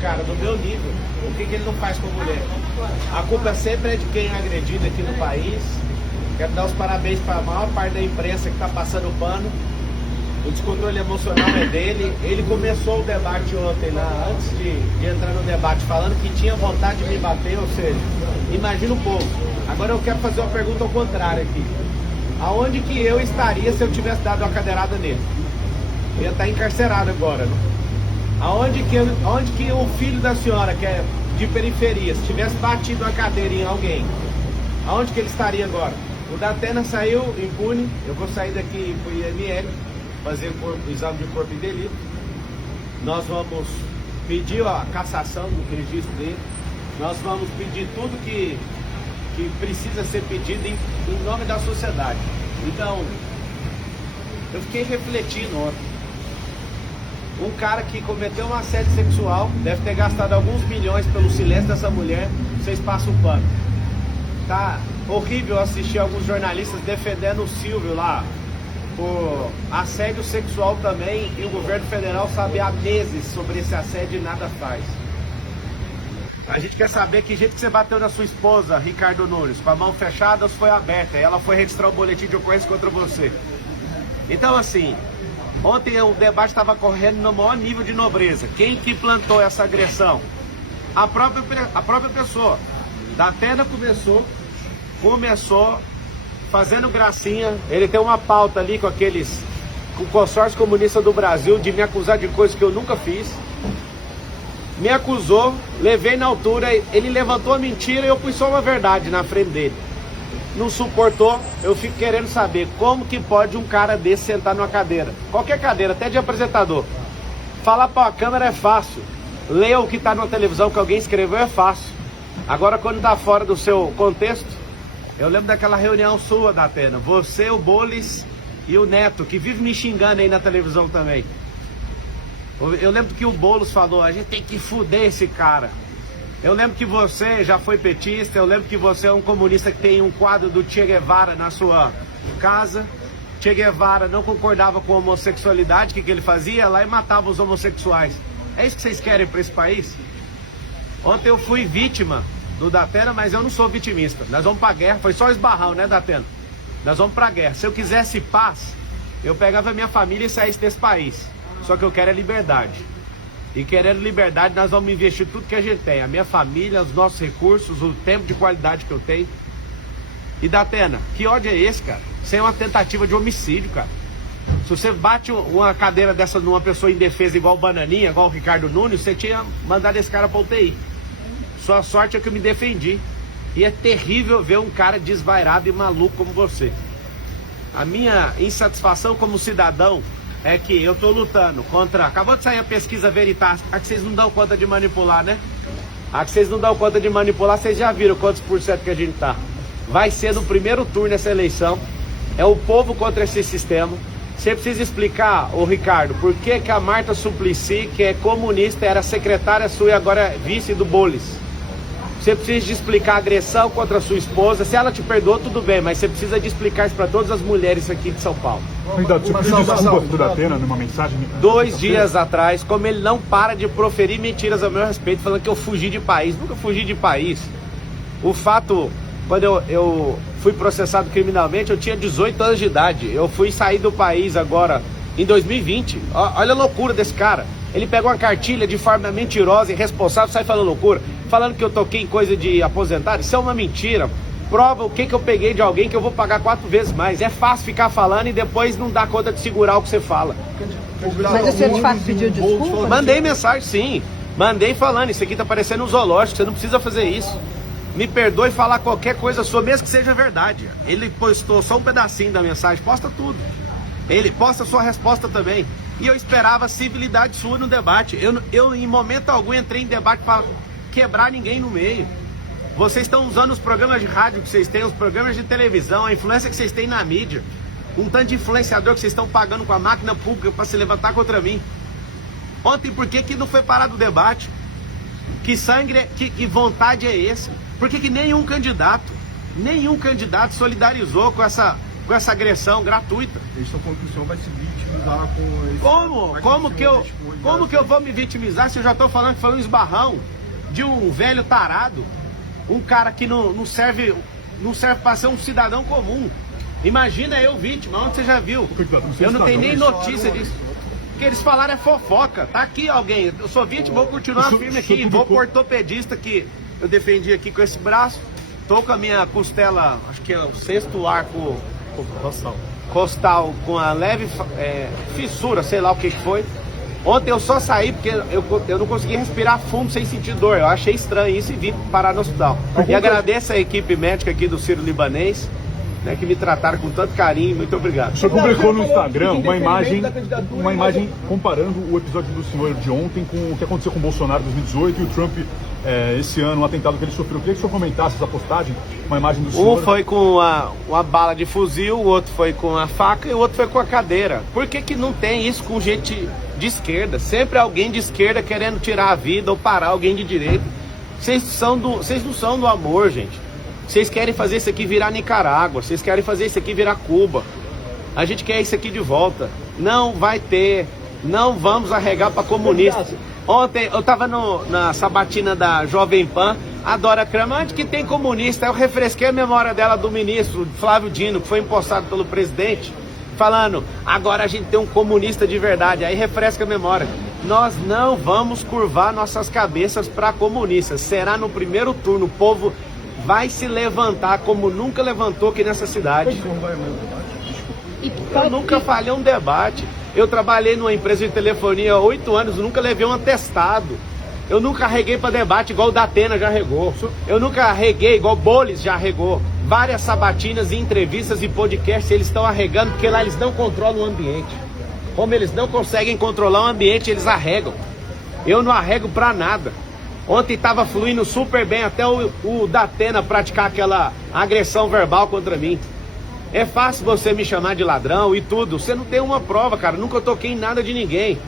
Cara, do meu nível, o que ele não faz com a mulher? A culpa sempre é de quem é agredido aqui no país. Quero dar os parabéns para a maior parte da imprensa que está passando o pano. O descontrole emocional é dele. Ele começou o debate ontem, lá, antes de entrar no debate, falando que tinha vontade de me bater, ou seja, imagina um pouco. Agora eu quero fazer uma pergunta ao contrário aqui. Aonde que eu estaria se eu tivesse dado uma cadeirada nele? Eu ia estar encarcerado agora, né? Aonde que o filho da senhora, que é de periferia, se tivesse batido uma cadeira em alguém, aonde que ele estaria agora? O Datena saiu impune, eu vou sair daqui pro IML, fazer o exame de corpo de delito. Nós vamos pedir a cassação do registro dele, nós vamos pedir tudo que precisa ser pedido em nome da sociedade. Então, eu fiquei refletindo ontem. Um cara que cometeu um assédio sexual, deve ter gastado alguns milhões pelo silêncio dessa mulher, vocês passam o pano. Tá horrível assistir alguns jornalistas defendendo o Silvio lá por assédio sexual também, e o governo federal sabe há meses sobre esse assédio e nada faz. A gente quer saber que jeito que você bateu na sua esposa, Ricardo Nunes, com a mão fechada ou se foi aberta, e ela foi registrar um boletim de ocorrência contra você. Então assim, ontem o debate estava correndo no maior nível de nobreza. Quem que plantou essa agressão? A própria pessoa. Datena começou fazendo gracinha. Ele tem uma pauta ali com o consórcio comunista do Brasil de me acusar de coisas que eu nunca fiz. Me acusou, levei na altura, ele levantou a mentira e eu pus só uma verdade na frente dele. Não suportou, eu fico querendo saber como que pode um cara desse sentar numa cadeira, qualquer cadeira, até de apresentador. Falar para a câmera é fácil, ler o que está na televisão que alguém escreveu é fácil. Agora quando está fora do seu contexto, eu lembro daquela reunião sua, Datena, você, o Bolis e o Neto, que vive me xingando aí na televisão também. Eu lembro que o Boulos falou, a gente tem que fuder esse cara. Eu lembro que você já foi petista, eu lembro que você é um comunista que tem um quadro do Che Guevara na sua casa. Che Guevara não concordava com a homossexualidade, o que ele fazia? Ia lá e matava os homossexuais. É isso que vocês querem para esse país? Ontem eu fui vítima do Datena, mas eu não sou vitimista. Nós vamos pra guerra, foi só esbarrão, né, Datena? Nós vamos pra guerra. Se eu quisesse paz, eu pegava a minha família e saísse desse país. Só que eu quero é liberdade. E querendo liberdade, nós vamos investir tudo que a gente tem. A minha família, os nossos recursos, o tempo de qualidade que eu tenho. E Datena, que ódio é esse, cara? Isso é uma tentativa de homicídio, cara. Se você bate uma cadeira dessa numa pessoa indefesa igual o Bananinha, igual o Ricardo Nunes, você tinha mandado esse cara pra UTI. Sua sorte é que eu me defendi. E é terrível ver um cara desvairado e maluco como você. A minha insatisfação como cidadão é que eu tô lutando contra... Acabou de sair a pesquisa Veritas, a que vocês não dão conta de manipular, né? A que vocês não dão conta de manipular, vocês já viram quantos por cento que a gente tá. Vai ser no primeiro turno essa eleição. É o povo contra esse sistema. Você precisa explicar, ô Ricardo, por que que a Marta Suplicy, que é comunista, era secretária sua e agora é vice do Bolis. Você precisa de explicar a agressão contra a sua esposa. Se ela te perdoou, tudo bem, mas você precisa de explicar isso para todas as mulheres aqui de São Paulo. Você pediu desculpas do Datena numa mensagem? 2 dias atrás, como ele não para de proferir mentiras ao meu respeito, falando que eu fugi de país. Nunca fugi de país. O fato, quando eu fui processado criminalmente, eu tinha 18 anos de idade. Eu fui sair do país agora em 2020. Olha a loucura desse cara. Ele pega uma cartilha de forma mentirosa e irresponsável, sai falando loucura, falando que eu toquei em coisa de aposentado. Isso é uma mentira. Prova o que eu peguei de alguém que eu vou pagar 4 vezes mais. É fácil ficar falando e depois não dar conta de segurar o que você fala. Mas o senhor de fato pediu desculpa? Mandei mensagem, sim. Mandei falando, isso aqui tá parecendo um zoológico, você não precisa fazer isso. Me perdoe falar qualquer coisa sua, mesmo que seja verdade. Ele postou só um pedacinho da mensagem, posta tudo. Ele posta sua resposta também. E eu esperava civilidade sua no debate. Eu em momento algum entrei em debate para quebrar ninguém no meio. Vocês estão usando os programas de rádio que vocês têm, os programas de televisão, a influência que vocês têm na mídia. Um tanto de influenciador que vocês estão pagando com a máquina pública para se levantar contra mim. Ontem, por que não foi parado o debate? Que sangue, que vontade é esse? Por que nenhum candidato solidarizou com essa com essa agressão gratuita. Eles estão falando que o senhor vai se vitimizar com esse... Como que eu vou me vitimizar se eu já estou falando que foi um esbarrão de um velho tarado, um cara que não serve para ser um cidadão comum. Imagina eu vítima, onde você já viu? Eu não tenho nem notícia disso. O que eles falaram é fofoca. Tá aqui alguém, eu sou vítima, vou continuar firme aqui, vou pro ortopedista que eu defendi aqui com esse braço. Tô com a minha costela, acho que é o 6º arco costal, com a leve fissura, sei lá o que foi. Ontem eu só saí porque eu não consegui respirar fundo sem sentir dor. Eu achei estranho isso e vim parar no hospital. E agradeço a equipe médica aqui do Sírio-Libanês, né, que me trataram com tanto carinho. Muito obrigado. O senhor publicou no Instagram uma imagem comparando o episódio do senhor de ontem com o que aconteceu com o Bolsonaro em 2018 e o Trump esse ano, um atentado que ele sofreu. Eu queria que o senhor comentasse essa postagem, uma imagem do senhor. Um foi com uma bala de fuzil, o outro foi com a faca e o outro foi com a cadeira. Por que não tem isso com gente de esquerda? Sempre alguém de esquerda querendo tirar a vida ou parar alguém de direita. Vocês não são do amor, gente. Vocês querem fazer isso aqui virar Nicarágua, vocês querem fazer isso aqui virar Cuba. A gente quer isso aqui de volta. Não vai ter, não vamos arregar para comunista. Ontem eu tava na sabatina da Jovem Pan, a Dora Kramer, onde que tem comunista? Eu refresquei a memória dela do ministro Flávio Dino, que foi empossado pelo presidente, falando, agora a gente tem um comunista de verdade. Aí refresca a memória. Nós não vamos curvar nossas cabeças para comunistas. Será no primeiro turno, o povo vai se levantar como nunca levantou aqui nessa cidade. Eu nunca falhei um debate. Eu trabalhei numa empresa de telefonia há 8 anos, nunca levei um atestado. Eu nunca arreguei para debate igual o Datena já regou. Eu nunca arreguei igual o Bolis já regou. Várias sabatinas, entrevistas e podcasts eles estão arregando porque lá eles não controlam o ambiente. Como eles não conseguem controlar o ambiente, eles arregam. Eu não arrego para nada. Ontem estava fluindo super bem até o Datena praticar aquela agressão verbal contra mim. É fácil você me chamar de ladrão e tudo. Você não tem uma prova, cara. Nunca toquei em nada de ninguém.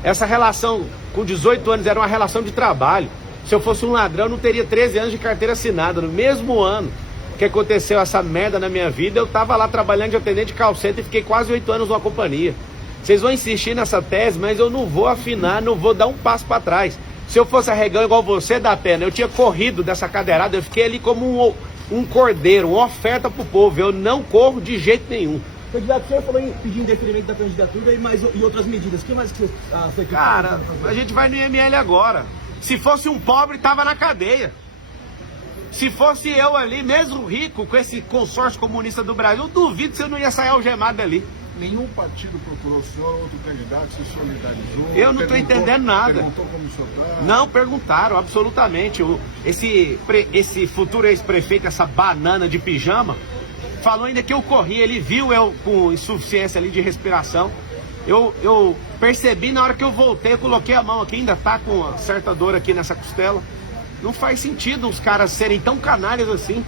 Essa relação com 18 anos era uma relação de trabalho. Se eu fosse um ladrão, eu não teria 13 anos de carteira assinada. No mesmo ano que aconteceu essa merda na minha vida, eu tava lá trabalhando de atendente de call center e fiquei quase 8 anos numa companhia. Vocês vão insistir nessa tese, mas eu não vou afinar, não vou dar um passo para trás. Se eu fosse arregão igual você, Datena, eu tinha corrido dessa cadeirada, eu fiquei ali como um cordeiro, uma oferta pro povo. Eu não corro de jeito nenhum. Candidato, o senhor falou em pedir indeferimento da candidatura e outras medidas. O que mais que você... Cara, a gente vai no IML agora. Se fosse um pobre, tava na cadeia. Se fosse eu ali, mesmo rico, com esse consórcio comunista do Brasil, eu duvido se eu não ia sair algemado ali. Nenhum partido procurou o senhor, outro candidato se solidarizou? Eu não estou entendendo nada. Perguntou como o senhor tá? Não perguntaram, absolutamente. Esse futuro ex-prefeito, essa banana de pijama, falou ainda que eu corri, ele viu eu com insuficiência ali de respiração. Eu percebi na hora que eu voltei, eu coloquei a mão aqui, ainda tá com uma certa dor aqui nessa costela. Não faz sentido os caras serem tão canalhas assim.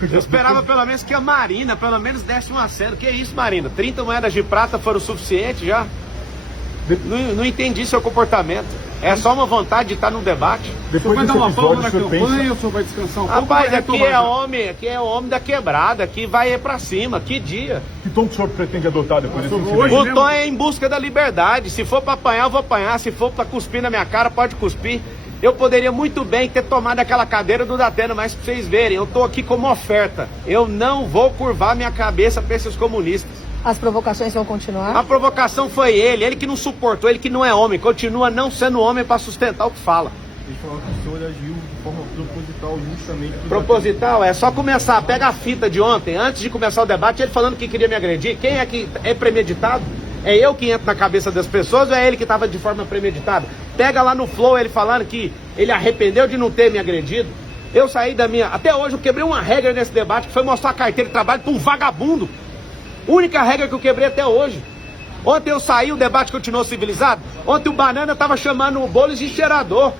Eu esperava pelo menos que a Marina, pelo menos desse um aceno. Que isso, Marina? 30 moedas de prata foram o suficiente já? Não entendi seu comportamento. É só uma vontade de estar no debate. Depois vai dar uma pausa na campanha, o senhor vai descansar um pouco? Rapaz, aqui é homem da quebrada, aqui vai pra cima, que dia? Que tom que o senhor pretende adotar depois desse incidente? O tom é em busca da liberdade. Se for pra apanhar, eu vou apanhar. Se for pra cuspir na minha cara, pode cuspir. Eu poderia muito bem ter tomado aquela cadeira do Datena, mas pra vocês verem, eu tô aqui como oferta. Eu não vou curvar minha cabeça pra esses comunistas. As provocações vão continuar? A provocação foi ele que não suportou, ele que não é homem, continua não sendo homem pra sustentar o que fala. Eles falaram que o senhor agiu de forma proposital justamente... Proposital? É só começar, pega a fita de ontem, antes de começar o debate, ele falando que queria me agredir. Quem é que é premeditado? É eu que entro na cabeça das pessoas ou é ele que estava de forma premeditada? Pega lá no Flow ele falando que ele arrependeu de não ter me agredido. Eu saí da minha... Até hoje eu quebrei uma regra nesse debate, que foi mostrar a carteira de trabalho para um vagabundo. Única regra que eu quebrei até hoje. Ontem eu saí, o debate continuou civilizado. Ontem o Banana estava chamando o Bolis de cheirador.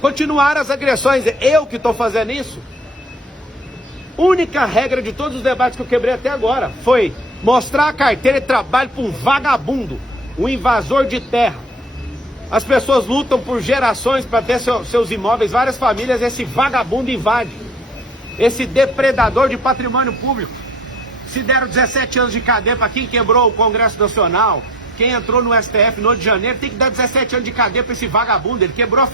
Continuaram as agressões. Eu que estou fazendo isso? Única regra de todos os debates que eu quebrei até agora foi mostrar a carteira de trabalho para um vagabundo, um invasor de terra. As pessoas lutam por gerações para ter seus imóveis, várias famílias, esse vagabundo invade. Esse depredador de patrimônio público. Se deram 17 anos de cadeia para quem quebrou o Congresso Nacional, quem entrou no STF no 8 de janeiro, tem que dar 17 anos de cadeia para esse vagabundo. Ele quebrou a